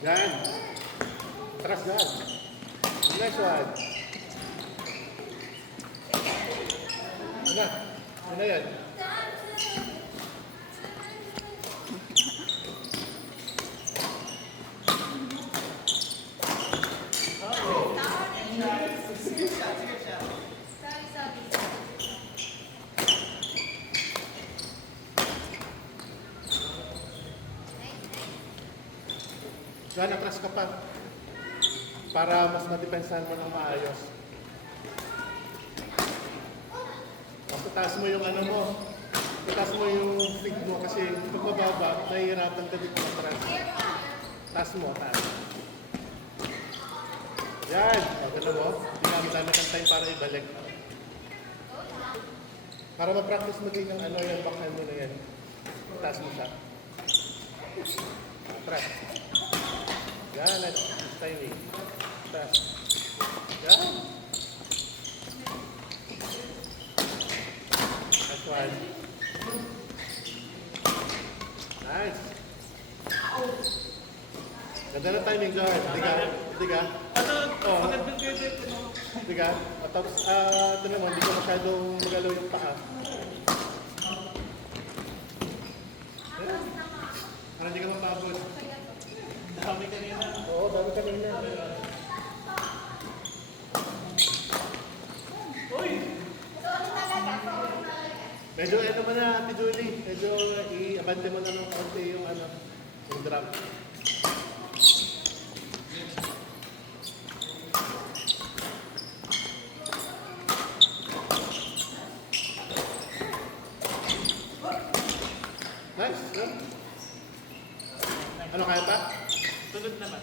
Yan. Atras yan. Nice one. Ano? Ano yan? Diyan, atras ka pa. Para mas madepensahan mo ng maayos. Mas taas mo yung ano mo. Taas mo yung feet mo kasi pag mababa, nahihirapan ka dito atras. Taas mo, taas. Yan. Maganda mo. Ginamit namin ang time para ibalik. Para ma-practice mo din yung ano, yung backhand mo na yan. Taas mo siya. Atras. Yan, let's timing. Atras. Yan. That's one. Nice. Ganda na timing dyan. Diga. Oo. Diga. Tapos, ito naman, hindi ko masyadong magalaw yung paa. Ayan. Para hindi ka mapabot. Dami kanina. Oo, dami kanina. Uy! Medyo ito mo na, Ate Julie. Medyo i-abante mo na ng konti yung ano, yung drum. Nice. Good. Ano kaya pa? Sunod naman.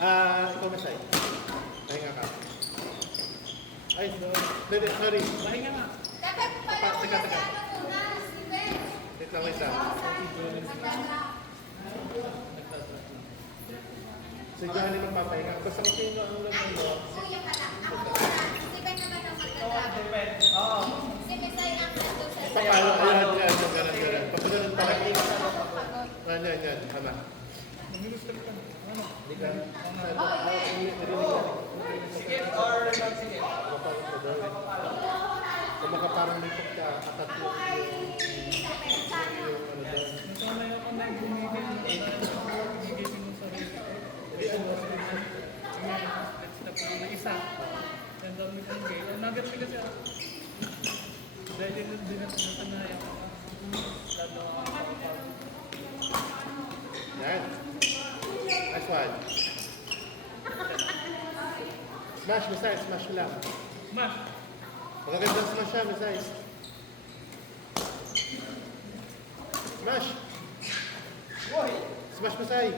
Ikaw na sa'yo. Pahinga ka. Ay, sorry. Pahinga nga. Dapat pala ko Teka. na ano muna, Steven. Wait lang, wait lang. Si Johnny magpapahinga. Basta kung sino ang lang mo. Kuya pala. Ako muna. Steven naman ang magdadala. Oo. Si Misay ang nandun sa iyo. Papalo, yan. Ganun. Papagano'n pala. Yan. Tama. Sige, or not sige. Kung makaparang likot ka, atat mo yung ano doon. Nasanay ako na gumigil mo sa rin. Hindi, ano, Let's stop ko na isa. Yan daw may kong gay. Nagat ko kasi ako. Dahil din nasanay ako. Lalo ako makapapagod. yan. Nice one. Smash, Misay. Smash mo lang. Smash! Magagandang smash siya, Misay. Smash! Smash, Misay.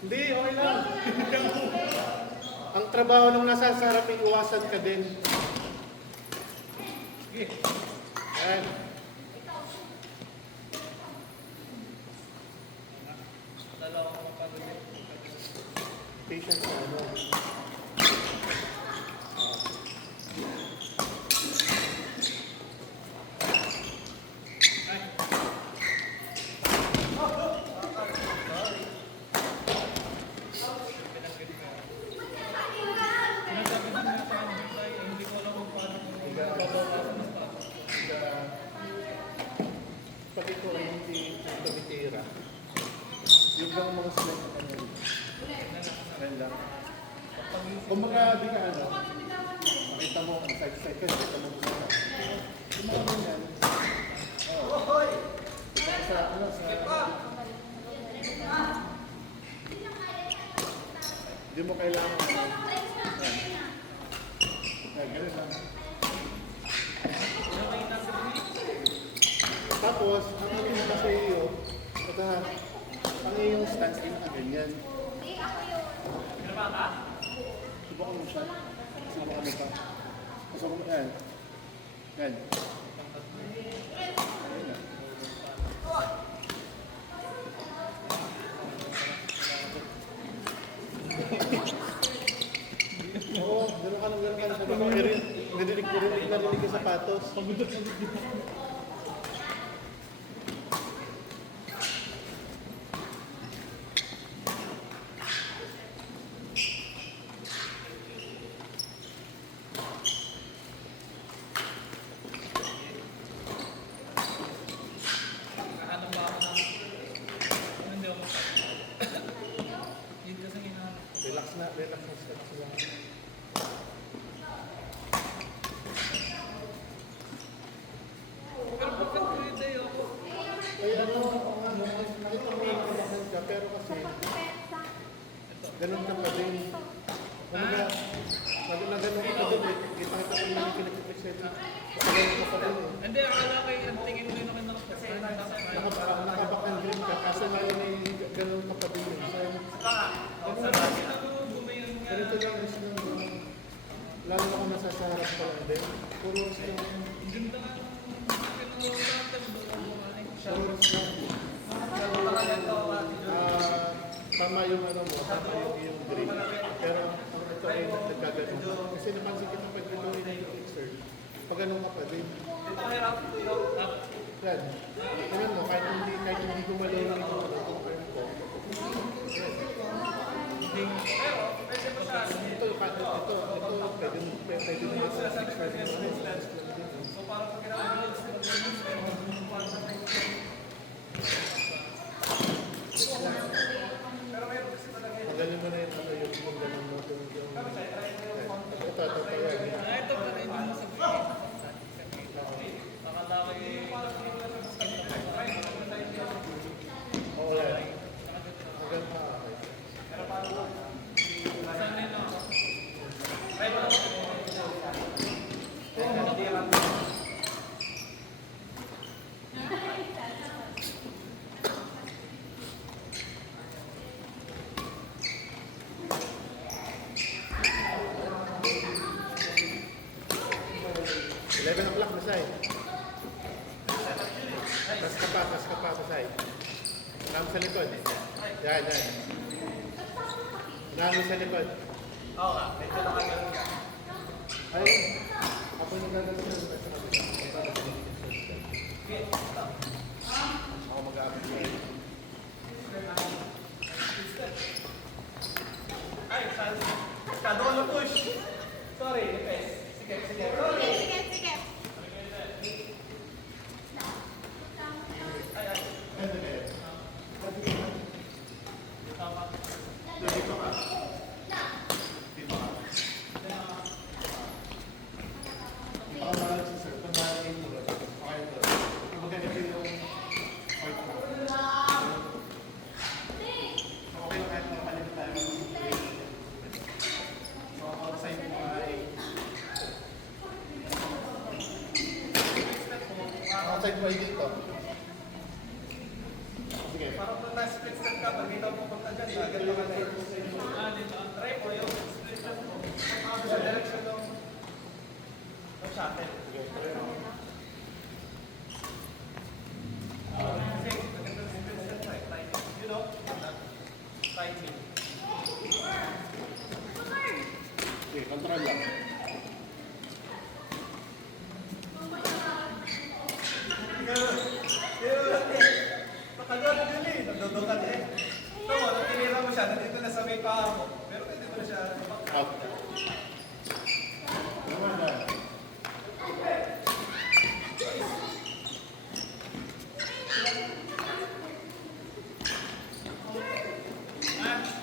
Hindi, okay lang. Ang trabaho nung nasa sarap, iwasan ka din. Sige. Yan. Lalo ako makapagod. Patience na ano. Sinasabi din nga sa akin, tayo, hindi ko alam kung paano ko babawasan ng paso. Pag ito ay hindi kabitira, yung lang mga sila na ano. Yan lang. Kung mga di ka ano, makita mo ang side-side ka, makita mo gusto ka. Yung mga ganyan, sa ano, sa... Hindi mo kailangan. Yan, ganun lang. Tapos, ang ano mo sa iyo, ito ha, ang iyong stance ay nakaganyan. Hindi, ako yun. Pinaba ka? Subukan mo siya. Subukan mo pa. Subukan mo, yan. Yan. Ayun na. Oo, gano'n ka lang. Sabi ko, narinig yung sapatos. Ay, ano, nakita mo yung kamakan ka, pero kasi, ganun ka pa din. Kumbaga, na ganun ka pa din eh. Kita-kita ko yung kinag-present. Ganun ka pa din eh. Hindi, akala ko yung tingin mo yun ako nakapos. Nakabakan din ka, kaso ngayon ay ganun ka pa din eh. Sa bakit ako bumayon nga. Ganito lang is lang, lalo ako nasa sa harap pa lang din. Puro is lang. Ang ganda nga nung pinunulatan mo doon. Puro is lang. Tama yung ano mo, tama yung grade. Pero ang ito ay nagkaganon. Kasi napansin kita pag gano'n yung exert. Pag ganun ka pa din. Yan. Tingnan mo, kahit hindi gumalaw lang ito, itong arm ko. Ito, pwede mo sa exert mo. So parang pag ginagawa Magaling mo na yung ano yung kung ganun mo yung ito yan. ito pa rin yung sa buhay. Akala ko yung Oo yan. Maganda ka. sana yun ako. O'clock na say. Tas ka pa sa say. Unahan mo sa likod. Yan. Unahan mo sa likod. Oo ka, medyo nakagaling ka. Ay, ako yung nagagaling sa ako mag-aabot sa iyo. Ay, masyado ko na-push. Sorry, Epes. Sige. Sige. Dito ka. Pakamalak si sir. Pagmalak yung tulad. Okay ito. Maganda yung point mo. Okay yung kahit napalit tayo. So, outside mo ay outside mo ay dito. Sige. Parang kung na-split step ka, pag hindi daw pupunta dyan, gagawin ka na yun. Dito. Try mo yung split step mo. Sa direction ng shuttle. Kasi, maganda yung split step mo eh. Timing. You know? Timing. Okay, control lang. Nakagano din eh. Nagdodokan eh. Ito mo, nang tinira mo siya, nandito na sa may paa mo. Pero pwede mo na siya. Out. Naman na. Ah,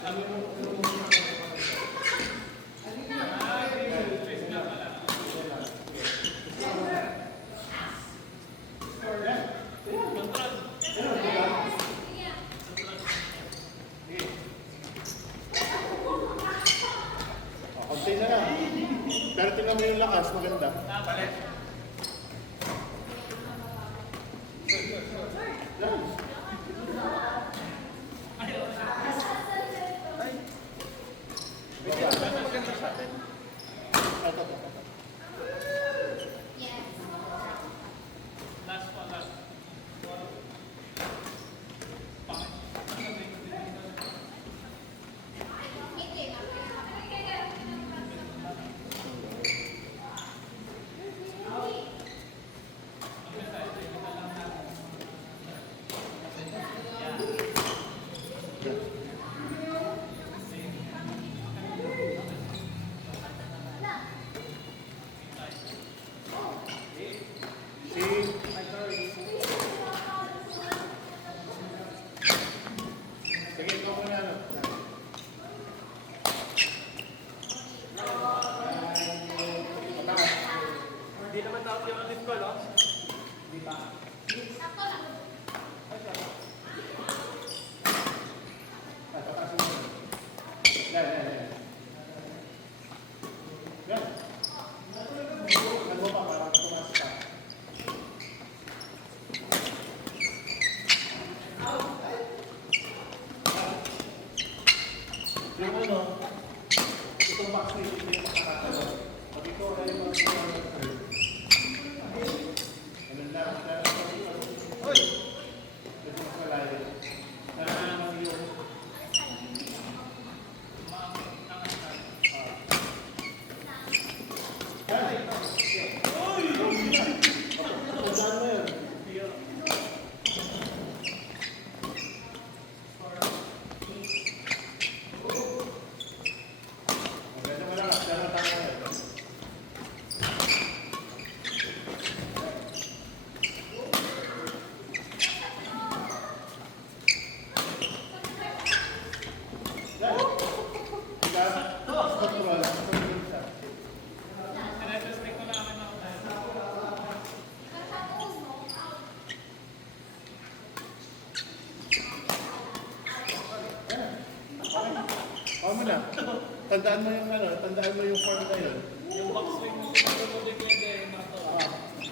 tandaan mo yung ano, tandaan mo yung form na yun. Yung box ring mo sinunod din yung mato.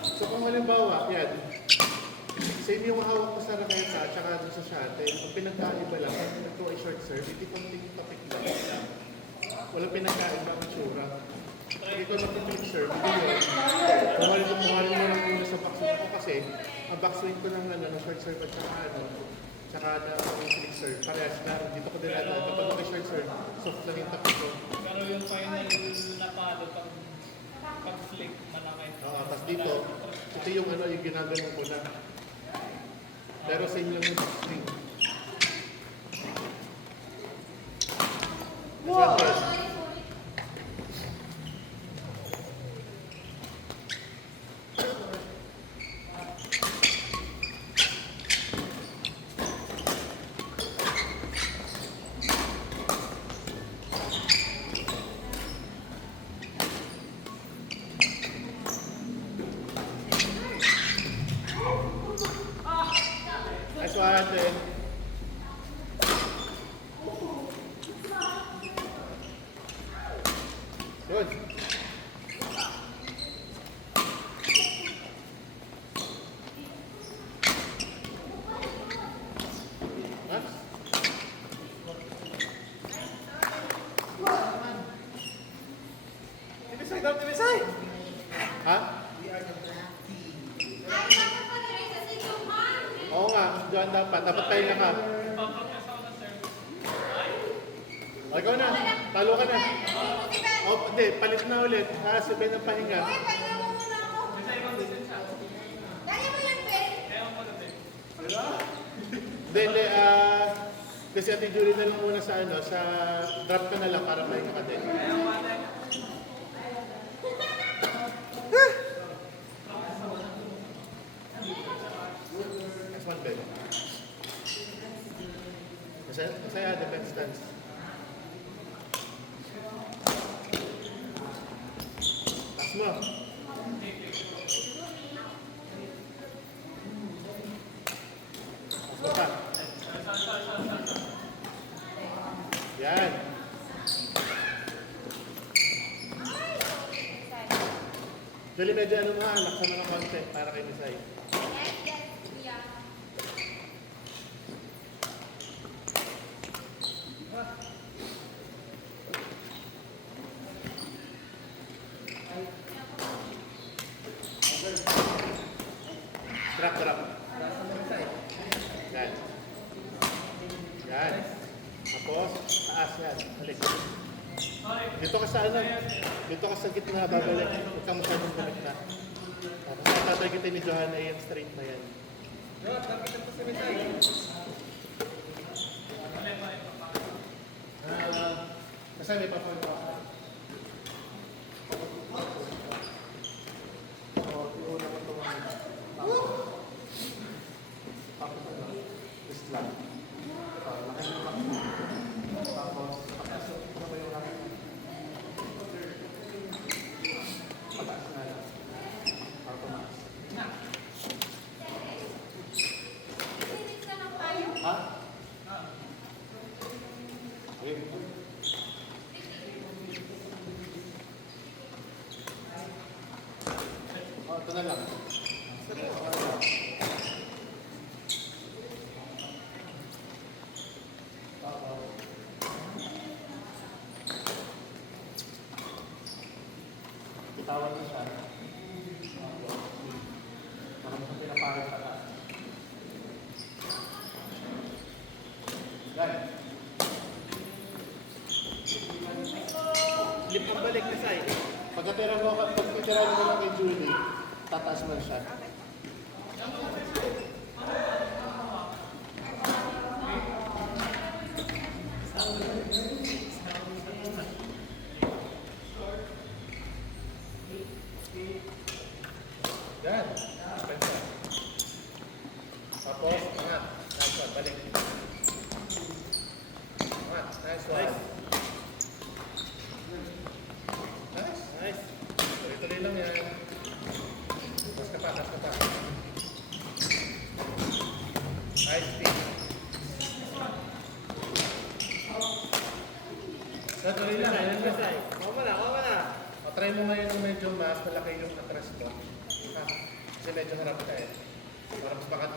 So kung halimbawa, yan, same yung hawak ko sa raketa at saka doon sa shuttle. Ang pinagkaiba lang, ito ay short serve, hindi konting topic lang. Walang pinagkaiba ang tsura. Hindi ko na quick serve. Kumarin mo lang muna sa backswing ko kasi ang backswing ko ng, ano, ng short serve at saka ano, tsaka na quick serve. Parehas na, dito ko dinadaan. Kapag ako short serve, soft lang yung topic ko. Pero yung final na palo, pag-flick, malaki. Tapos dito, ito yung ano, yung ginagawa ko na. Pero same lang yung backswing. Wow! Nice one, Jen. Good. Nice. Tibisay daw, tibisay! Ha? Oo nga, dyan dapat. Dapat tayo na ka. O, ikaw na. Talo ka na. O, hindi. Palit na ulit. Sabay ng pahinga. Uy, pahinga mo muna ako. Dali mo yan, Ben. Hindi, kasi Ate Julie na lang muna sa ano, sa drop ka na lang para pahinga ka din. Next one, Ben. Masaya, defense stance. Taas mo. Taas mo pa. Yan. Julie, medyo ano nga, laksan mo ng konti para kay Misay. Yes, yes, kuya. Drop. Yan. Yan. Tapos, taas yan. Balik. Dito ka sa ano, dito ka sa gitna, babalik. Huwag kang masyadong balik na. Tapos tatargetin ni Johanna yung straight na yan. Kasi may pa-point pa ako. So, iuna ko ito. Tapos ano, wrist lang. Laki ng back. Tapos, papasok ko ba yung laki? Pataas na lang. Para tumaas. Minutes na ng tayo. Ha? Ayun. Oh, ito na lang. Bitawan mo siya. Parang sa pinaparang ka na. Yan. Flip ang balik na side. Pagkatira mo lang kay Julie, tataas mo siya. Yan. Tapos, angat. Nice one. Balik. Angat. Nice one. Nice. Tuloy-tuloy lang yan. Taas ka pa. Nice speed. Tuloy lang. Ayan na. Kama na. Try mo ngayon yung medyo mas malaki yung atras mo. Ha? Kasi medyo harap ka eh. Para mas bakat.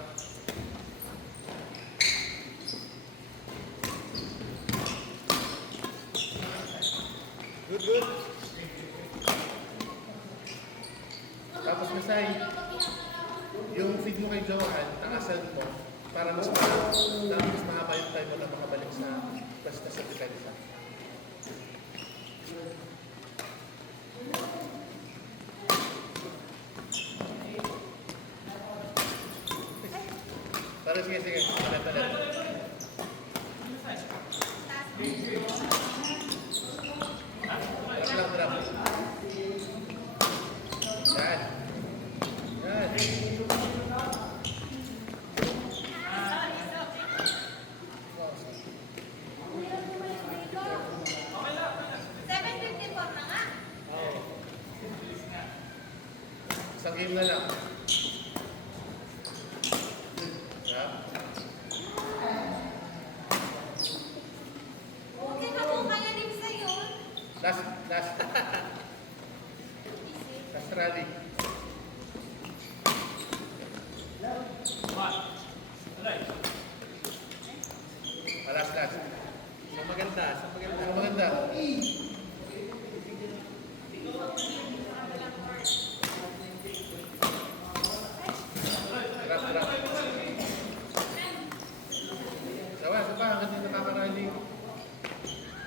Good. Tapos Masay, yung feed mo kay Johan, taasan mo para mas mahaba yung time mo na makabalik sa basta sa depensa. Pero sige. Talat. Drop. Yan. Isang game na lang. Yeah. Last rally. Last. Sa maganda. Ang maganda. Drop. Sawa, hanggang hindi nakakarally.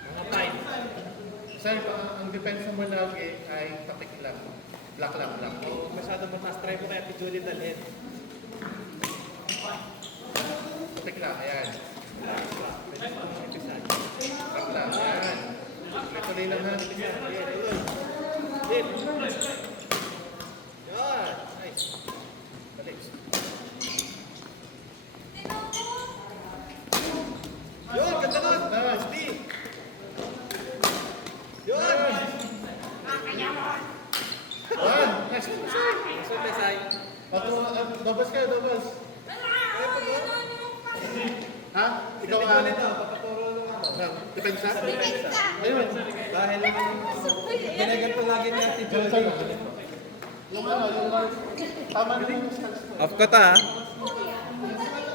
Mga 5. Sir, ang depensa mo lagi ay patik lang. Black lang. O masyado mataas, try mo kaya Julie dalhin. Patik lang, ayan. Umpisa. Black lang, ayan. May tuloy lang ha. Dip. Yan. Nice. Balik. Yun, ganda nun. Nice. Speed. Yun. One. Next. So, Mesay. Dobas kayo. Ha? Ikaw Ikaw ang nito, papaturo nung ano. depensa? Ayun. Dahil ginaganto lagi ni Ate Julie. Yung tama na yung stance mo. Off ko ta.